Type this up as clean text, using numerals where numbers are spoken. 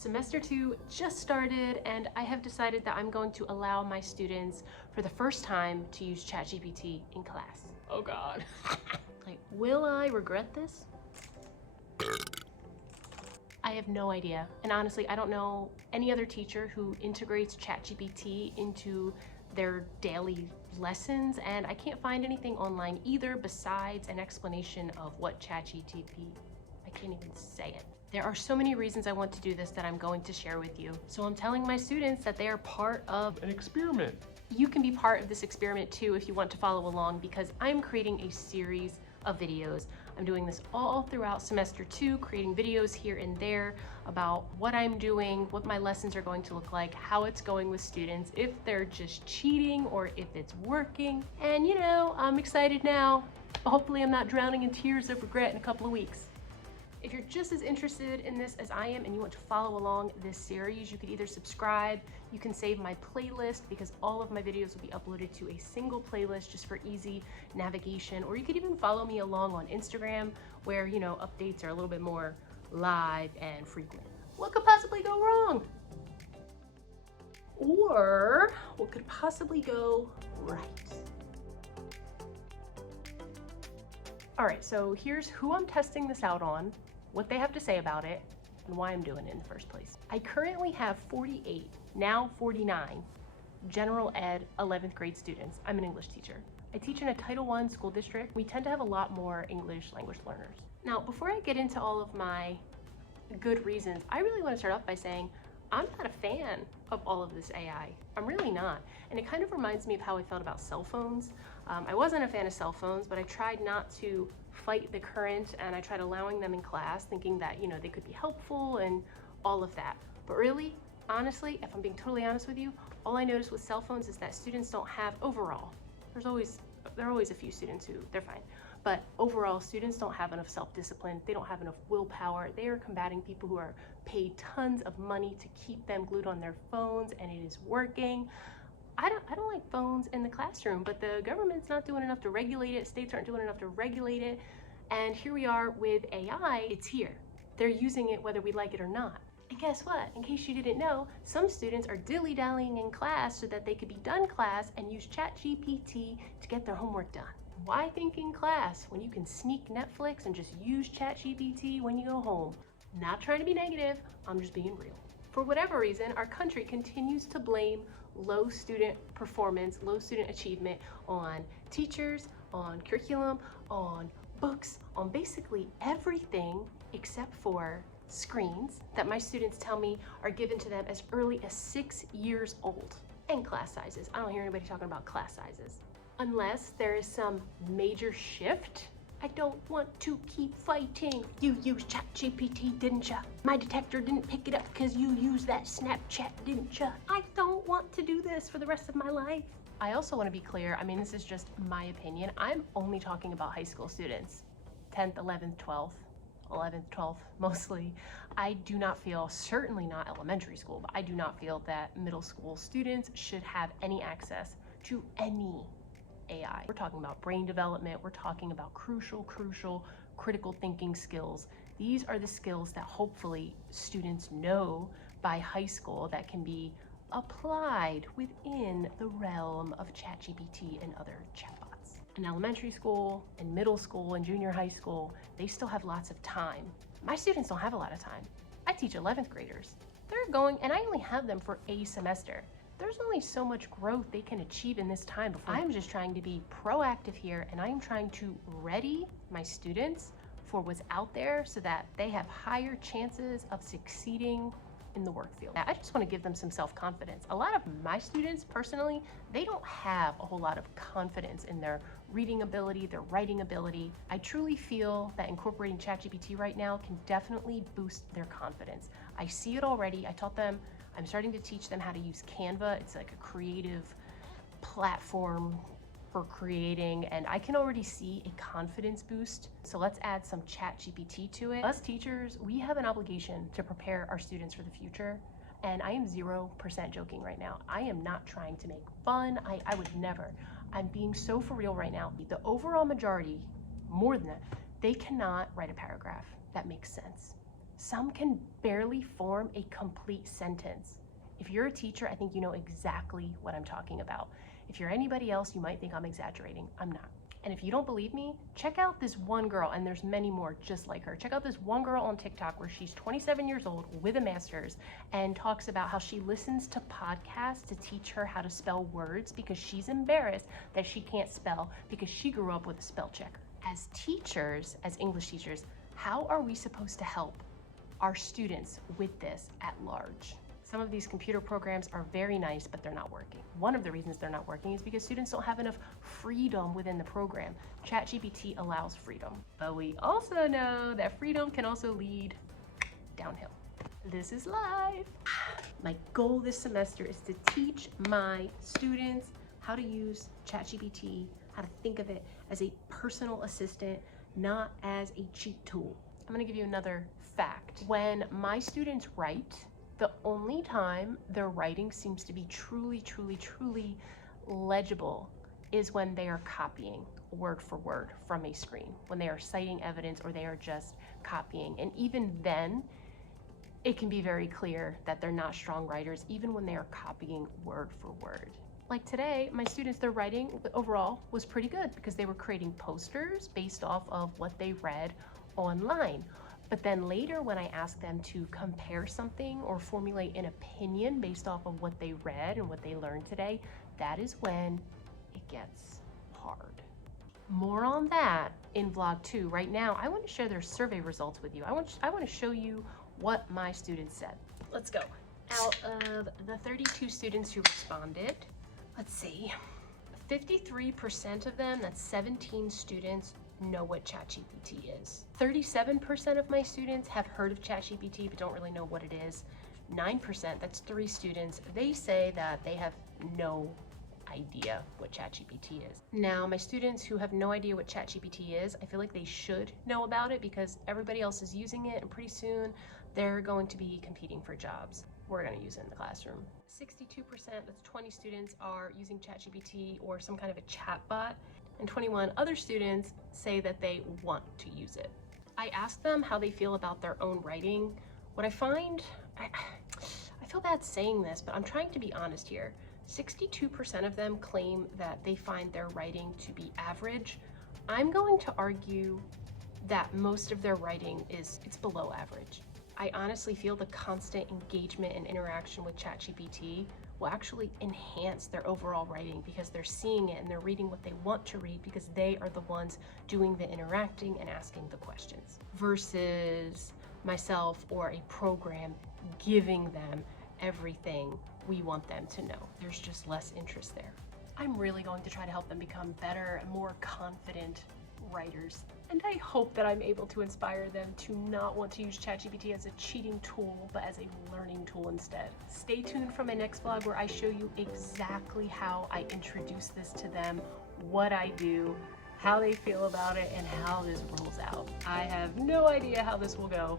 Semester 2 just started, and I have decided that I'm going to allow my students for the first time to use ChatGPT in class. Oh God. Like, will I regret this? I have no idea. And honestly, I don't know any other teacher who integrates ChatGPT into their daily lessons, and I can't find anything online either besides an explanation of what ChatGPT, I can't even say it. There are so many reasons I want to do this that I'm going to share with you. So I'm telling my students that they are part of An experiment. You can be part of this experiment too if you want to follow along, because I'm creating a series of videos. I'm doing this all throughout semester 2, creating videos here and there about what I'm doing, what my lessons are going to look like, how it's going with students, if they're just cheating or if it's working. And you know, I'm excited now. Hopefully I'm not drowning in tears of regret in a couple of weeks. If you're just as interested in this as I am and you want to follow along this series, you could either subscribe, you can save my playlist because all of my videos will be uploaded to a single playlist just for easy navigation, or you could even follow me along on Instagram where, you know, updates are a little bit more live and frequent. What could possibly go wrong? Or what could possibly go right? All right, so here's who I'm testing this out on, what they have to say about it, and why I'm doing it in the first place. I currently have 48, now 49, general ed 11th grade students. I'm an English teacher. I teach in a Title I school district. We tend to have a lot more English language learners. Now, before I get into all of my good reasons, I really want to start off by saying I'm not a fan of all of this AI. I'm really not. And it kind of reminds me of how I felt about cell phones. I wasn't a fan of cell phones, but I tried not to fight the current, and I tried allowing them in class, thinking that, you know, they could be helpful and all of that. But really, honestly, if I'm being totally honest with you, all I noticed with cell phones is that students don't have overall. There are always a few students who, they're fine. But overall, students don't have enough self-discipline. They don't have enough willpower. They are combating people who are paid tons of money to keep them glued on their phones, and it is working. I don't like phones in the classroom, but the government's not doing enough to regulate it. States aren't doing enough to regulate it. And here we are with AI, it's here. They're using it whether we like it or not. And guess what? In case you didn't know, some students are dilly-dallying in class so that they could be done class and use ChatGPT to get their homework done. Why think in class when you can sneak Netflix and just use ChatGPT when you go home? Not trying to be negative, I'm just being real. For whatever reason, our country continues to blame low student performance, low student achievement on teachers, on curriculum, on books, on basically everything except for screens that my students tell me are given to them as early as 6 years old. And class sizes. I don't hear anybody talking about class sizes. Unless there is some major shift. I don't want to keep fighting. You used ChatGPT, didn't ya? My detector didn't pick it up because you used that Snapchat, didn't ya? I don't want to do this for the rest of my life. I also want to be clear, I mean, this is just my opinion. I'm only talking about high school students, 10th, 11th, 12th, 11th, 12th, mostly. I do not feel, certainly not elementary school, but I do not feel that middle school students should have any access to any AI. We're talking about brain development. We're talking about crucial critical thinking skills. These are the skills that hopefully students know by high school that can be applied within the realm of ChatGPT and other chatbots. In elementary school, in middle school, and junior high school, they still have lots of time. My students don't have a lot of time. I teach 11th graders. They're going, and I only have them for a semester. There's only so much growth they can achieve in this time before. I'm just trying to be proactive here, and I am trying to ready my students for what's out there so that they have higher chances of succeeding in the work field. I just want to give them some self-confidence. A lot of my students, personally, they don't have a whole lot of confidence in their reading ability, their writing ability. I truly feel that incorporating ChatGPT right now can definitely boost their confidence. I see it already. I'm starting to teach them how to use Canva. It's like a creative platform for creating, and I can already see a confidence boost. So let's add some ChatGPT to it. Us teachers, we have an obligation to prepare our students for the future. And I am 0% joking right now. I am not trying to make fun. I would never. I'm being so for real right now. The overall majority, more than that, they cannot write a paragraph that makes sense. Some can barely form a complete sentence. If you're a teacher, I think you know exactly what I'm talking about. If you're anybody else, you might think I'm exaggerating. I'm not. And if you don't believe me, check out this one girl, and there's many more just like her. Check out this one girl on TikTok where she's 27 years old with a master's and talks about how she listens to podcasts to teach her how to spell words because she's embarrassed that she can't spell because she grew up with a spell checker. As teachers, as English teachers, how are we supposed to help our students with this at large? Some of these computer programs are very nice, but they're not working. One of the reasons they're not working is because students don't have enough freedom within the program. ChatGPT allows freedom, but we also know that freedom can also lead downhill. This is live. My goal this semester is to teach my students how to use ChatGPT, how to think of it as a personal assistant, not as a cheat tool. I'm gonna give you another fact. When my students write, the only time their writing seems to be truly legible is when they are copying word for word from a screen, when they are citing evidence or they are just copying. And even then, it can be very clear that they're not strong writers, even when they are copying word for word. Like today, my students, their writing overall was pretty good because they were creating posters based off of what they read online. But then later when I asked them to compare something or formulate an opinion based off of what they read and what they learned today, that is when it gets hard. More on that in vlog 2. Right now, I want to share their survey results with you. I want to show you what my students said. Let's go. Out of the 32 students who responded, let's see, 53% of them, that's 17 students, know what ChatGPT is. 37% of my students have heard of ChatGPT but don't really know what it is. 9%, that's 3 students, they say that they have no idea what ChatGPT is. Now, my students who have no idea what ChatGPT is, I feel like they should know about it because everybody else is using it and pretty soon they're going to be competing for jobs. We're going to use it in the classroom. 62%, that's 20 students, are using ChatGPT or some kind of a chat bot, and 21 other students say that they want to use it. I asked them how they feel about their own writing. What I find, I feel bad saying this, but I'm trying to be honest here. 62% of them claim that they find their writing to be average. I'm going to argue that most of their writing it's below average. I honestly feel the constant engagement and interaction with ChatGPT will actually enhance their overall writing because they're seeing it and they're reading what they want to read because they are the ones doing the interacting and asking the questions versus myself or a program giving them everything we want them to know. There's just less interest there. I'm really going to try to help them become better and more confident writers. And I hope that I'm able to inspire them to not want to use ChatGPT as a cheating tool, but as a learning tool instead. Stay tuned for my next vlog where I show you exactly how I introduce this to them, what I do, how they feel about it, and how this rolls out. I have no idea how this will go.